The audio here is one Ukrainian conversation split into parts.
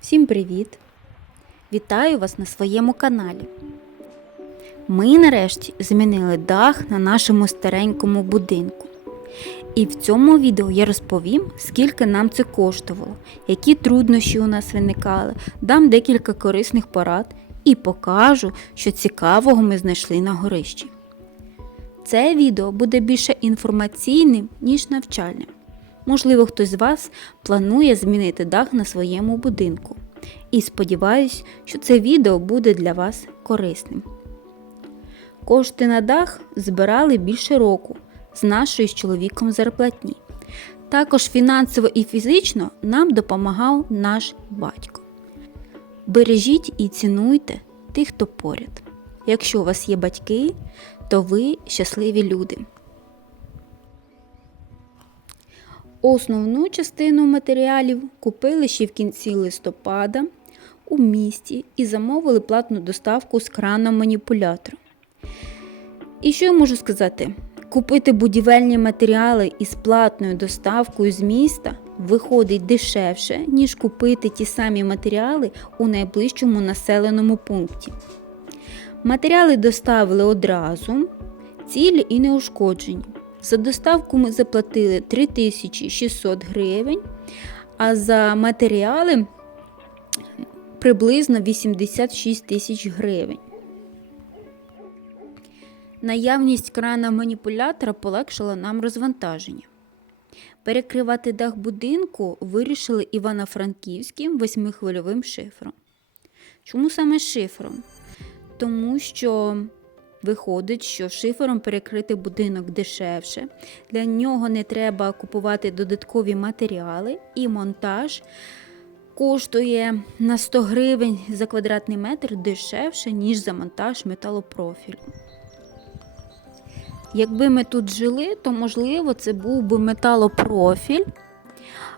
Всім привіт! Вітаю вас на своєму каналі. Ми нарешті змінили дах на нашому старенькому будинку. І в цьому відео я розповім, скільки нам це коштувало, які труднощі у нас виникали, дам декілька корисних порад і покажу, що цікавого ми знайшли на горищі. Це відео буде більше інформаційним, ніж навчальним. Можливо, хтось з вас планує змінити дах на своєму будинку. І сподіваюсь, що це відео буде для вас корисним. Кошти на дах збирали більше року з нашої з чоловіком зарплатні. Також фінансово і фізично нам допомагав наш батько. Бережіть і цінуйте тих, хто поряд. Якщо у вас є батьки, то ви щасливі люди. Основну частину матеріалів купили ще в кінці листопада у місті і замовили платну доставку з краном маніпулятора. І що я можу сказати? Купити будівельні матеріали із платною доставкою з міста виходить дешевше, ніж купити ті самі матеріали у найближчому населеному пункті. Матеріали доставили одразу, цілі і неушкоджені. За доставку ми заплатили 3600 гривень, а за матеріали приблизно 86 тисяч гривень. Наявність крана маніпулятора полегшила нам розвантаження. Перекривати дах будинку вирішили Івано-Франківським восьмихвильовим шифром. Чому саме шифром? Тому що Виходить, що шифером перекрити будинок дешевше, для нього не треба купувати додаткові матеріали, і монтаж коштує на 100 гривень за квадратний метр дешевше, ніж за монтаж металопрофілю. Якби ми тут жили, то можливо це був би металопрофіль,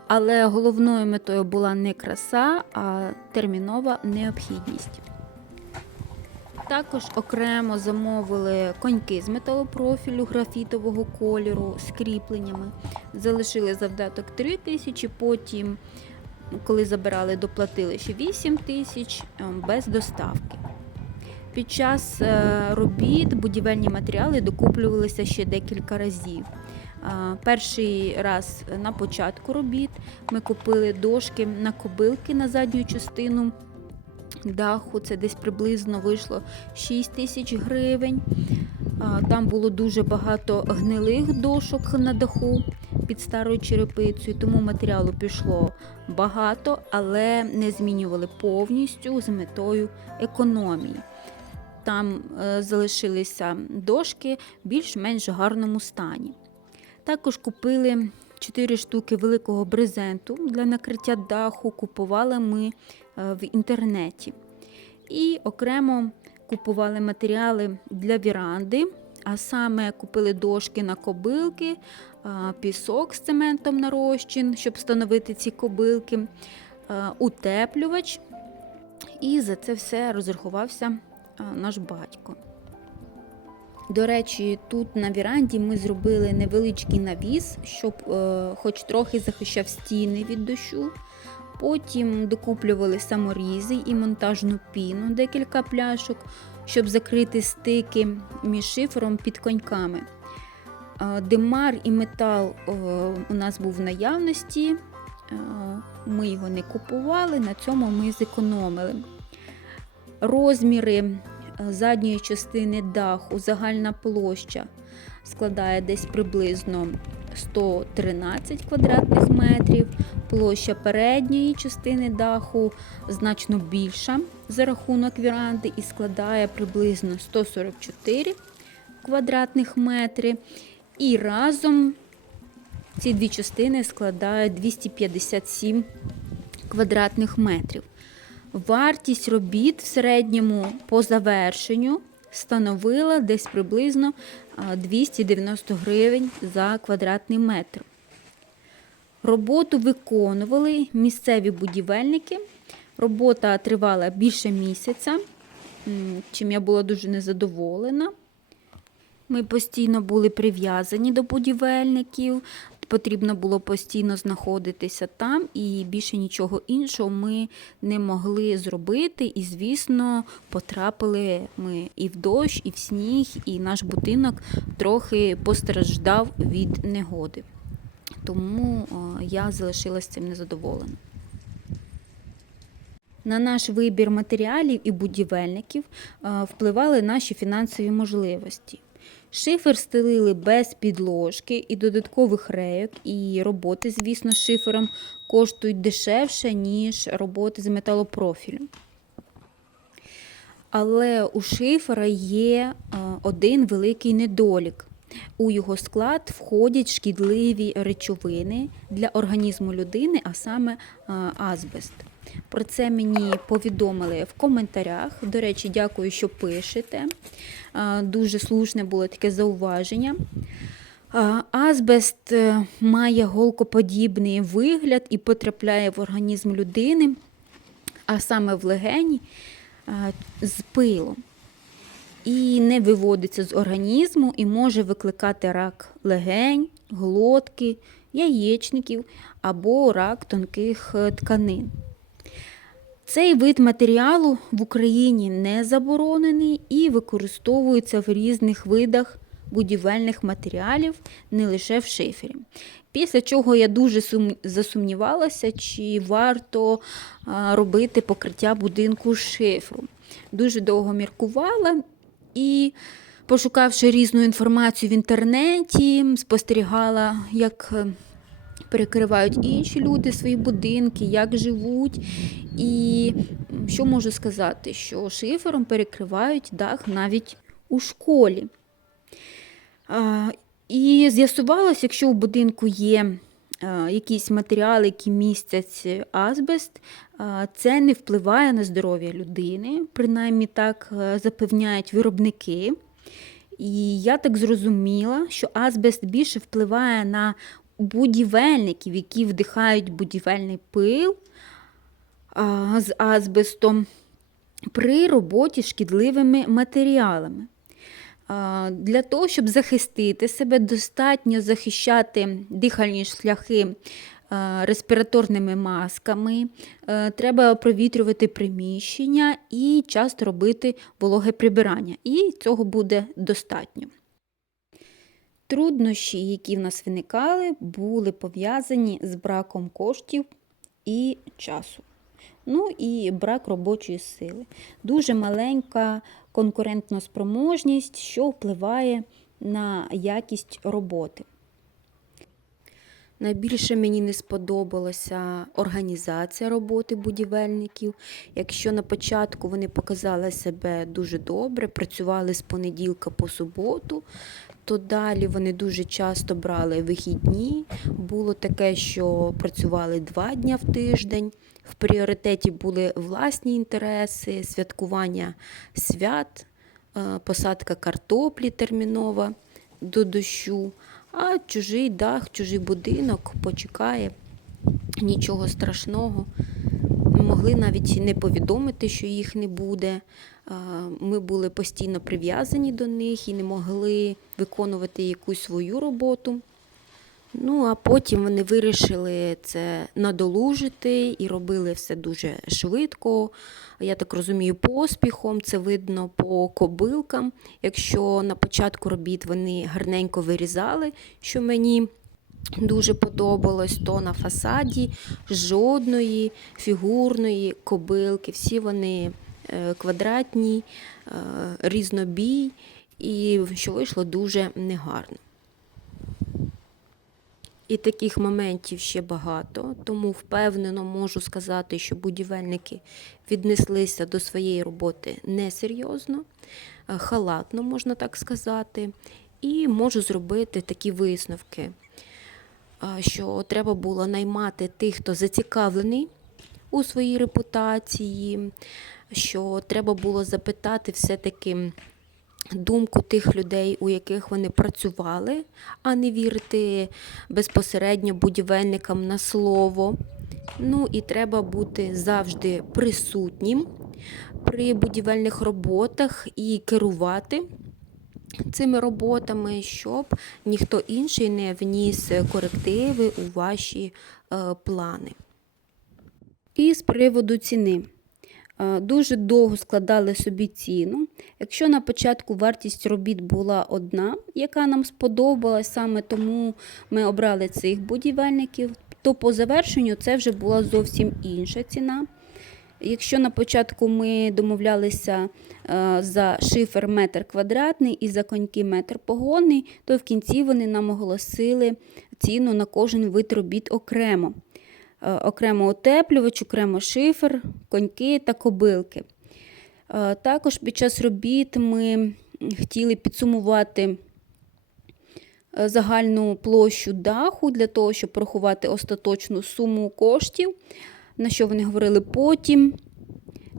але головною метою була не краса, а термінова необхідність. Також окремо замовили коньки з металопрофілю графітового кольору з кріпленнями. Залишили завдаток 3 тисячі, потім, коли забирали, доплатили ще 8 тисяч без доставки. Під час е, робіт будівельні матеріали докуплювалися ще декілька разів. Перший раз на початку робіт ми купили дошки на кобилки на задню частину даху. Це десь приблизно вийшло 6 тисяч гривень. Там було дуже багато гнилих дошок на даху під старою черепицею, тому матеріалу пішло багато, але не змінювали повністю з метою економії. Там е, залишилися дошки в більш-менш гарному стані. Також купили 4 штуки великого брезенту для накриття даху, купували ми в інтернеті. І окремо купували матеріали для віранди, а саме купили дошки на кобилки, пісок з цементом на розчин, щоб встановити ці кобилки, утеплювач. І за це все розрахувався наш батько. До речі, тут на віранді ми зробили невеличкий навіс, щоб е, хоч трохи захищав стіни від дощу. Потім докуплювали саморізи і монтажну піну, декілька пляшок, щоб закрити стики між шифером під коньками. Димар і метал у нас був в наявності, ми його не купували, на цьому ми зекономили. Розміри задньої частини даху, загальна площа складає десь приблизно 113 квадратних метрів, площа передньої частини даху значно більша за рахунок віранди і складає приблизно 144 квадратних метри. І разом ці дві частини складають 257 квадратних метрів. Вартість робіт в середньому по завершенню становила десь приблизно 290 гривень за квадратний метр. Роботу виконували місцеві будівельники. Робота тривала більше місяця, чим я була дуже незадоволена. Ми постійно були прив'язані до будівельників, потрібно було постійно знаходитися там, і більше нічого іншого ми не могли зробити. І, звісно, потрапили ми і в дощ, і в сніг, і наш будинок трохи постраждав від негоди. Тому я залишилася цим незадоволена. На наш вибір матеріалів і будівельників е, впливали наші фінансові можливості. Шифер стелили без підложки і додаткових рейок, і роботи, звісно, з шифером коштують дешевше, ніж роботи з металопрофілем. Але у шифера є е, один великий недолік. У його склад входять шкідливі речовини для організму людини, а саме е, азбест. Про це мені повідомили в коментарях. До речі, дякую, що пишете. Дуже слушне було таке зауваження. Азбест е, має голкоподібний вигляд і потрапляє в організм людини, а саме в легені з пилом. І не виводиться з організму і може викликати рак легень, глотки, яєчників або рак тонких е, тканин. Цей вид матеріалу в Україні не заборонений і використовується в різних видах будівельних матеріалів, не лише в шифері. Після чого я дуже сум- засумнівалася, чи варто робити покриття будинку шифру. Дуже довго міркувала і, пошукавши різну інформацію в інтернеті, спостерігала, як е, перекривають інші люди свої будинки, як живуть. І що можу сказати, що шифером перекривають дах навіть у школі. І з'ясувалося, якщо у будинку є якісь матеріали, які містять азбест, це не впливає на здоров'я людини, принаймні так запевняють виробники. І я так зрозуміла, що азбест більше впливає на будівельників, які вдихають будівельний пил з азбестом при роботі шкідливими матеріалами. Для того, щоб захистити себе, достатньо захищати дихальні шляхи респіраторними масками, е, треба провітрювати приміщення і часто робити вологе прибирання. І цього буде достатньо. Труднощі, які в нас виникали, були пов'язані з браком коштів і часу. Ну і брак робочої сили. Дуже маленька конкурентна спроможність, що впливає на якість роботи. Найбільше мені не сподобалася організація роботи будівельників. Якщо на початку вони показали себе дуже добре, працювали з понеділка по суботу, то далі вони дуже часто брали вихідні. Було таке, що працювали два дні в тиждень. В пріоритеті були власні інтереси, святкування свят, е, посадка картоплі термінова до дощу, а чужий дах, чужий будинок почекає, нічого страшного. Могли навіть не повідомити, що їх не буде. Ми були постійно прив'язані до них і не могли виконувати якусь свою роботу. Ну, а потім вони вирішили це надолужити і робили все дуже швидко. Я так розумію, поспіхом. Це видно по кобилкам. Якщо на початку робіт вони гарненько вирізали, що мені дуже подобалось, то на фасаді жодної фігурної кобилки. Всі вони е, квадратні, е, різнобій, і що вийшло дуже негарно. І таких моментів ще багато, тому впевнено можу сказати, що будівельники віднеслися до своєї роботи несерйозно, е, халатно, можна так сказати, і можу зробити такі висновки, е, що треба було наймати тих, хто зацікавлений у своїй репутації, що треба було запитати все-таки думку тих людей, у яких вони працювали, а не вірити безпосередньо будівельникам на слово. Ну і треба бути завжди присутнім при будівельних роботах і керувати цими роботами, щоб ніхто інший не вніс корективи у ваші е, плани. І з приводу ціни. Е, Дуже довго складали собі ціну. Якщо на початку вартість робіт була одна, яка нам сподобалась, саме тому ми обрали цих будівельників, то по завершенню це вже була зовсім інша ціна. Якщо на початку ми домовлялися е, за шифер метр квадратний і за коньки метр погонний, то в кінці вони нам оголосили ціну на кожен вид робіт окремо. Е, Окремо утеплювач, окремо шифер, коньки та кобилки. Е, Також під час робіт ми хотіли підсумувати е, загальну площу даху для того, щоб порахувати остаточну суму коштів, на що вони говорили потім.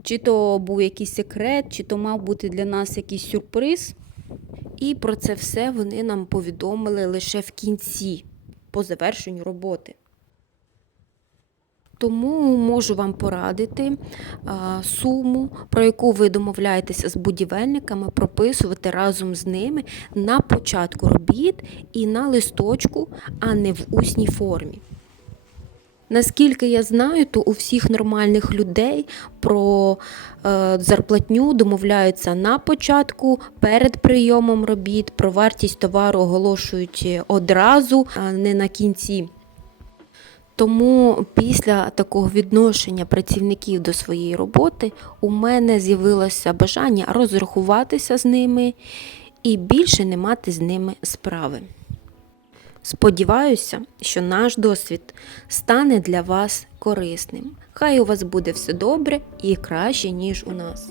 Чи то був якийсь секрет, чи то мав бути для нас якийсь сюрприз. І про це все вони нам повідомили лише в кінці, по завершенню роботи. Тому можу вам порадити суму, про яку ви домовляєтеся з будівельниками, прописувати разом з ними на початку робіт і на листочку, а не в усній формі. Наскільки я знаю, то у всіх нормальних людей про е, зарплатню домовляються на початку, перед прийомом робіт, про вартість товару оголошують одразу, а не на кінці. Тому після такого відношення працівників до своєї роботи у мене з'явилося бажання розрахуватися з ними і більше не мати з ними справи. Сподіваюся, що наш досвід стане для вас корисним. Хай у вас буде все добре і краще, ніж у нас.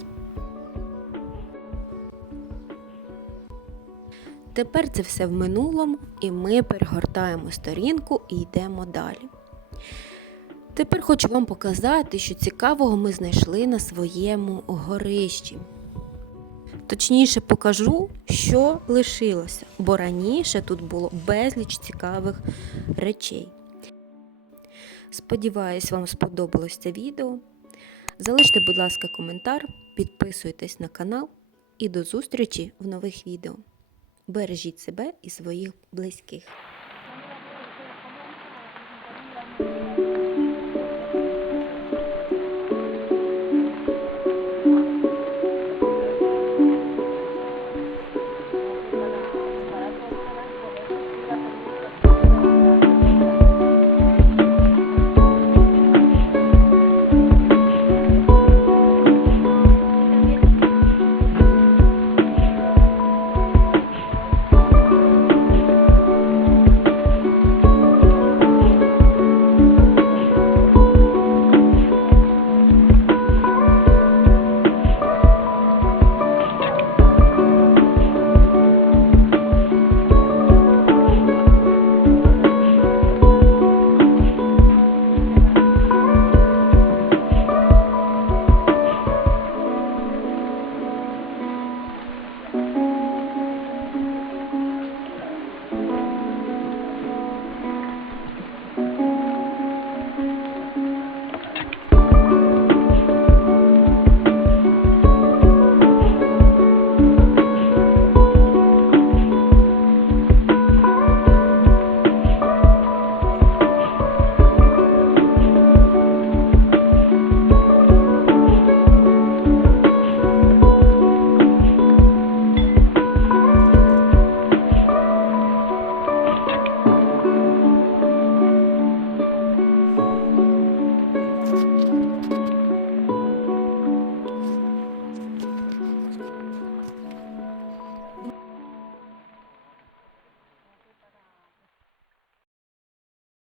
Тепер це все в минулому, і ми перегортаємо сторінку і йдемо далі. Тепер хочу вам показати, що цікавого ми знайшли на своєму горищі. Точніше покажу, що лишилося, бо раніше тут було безліч цікавих речей. Сподіваюсь, вам сподобалось це відео. Залиште, будь ласка, коментар, підписуйтесь на канал і до зустрічі в нових відео. Бережіть себе і своїх близьких.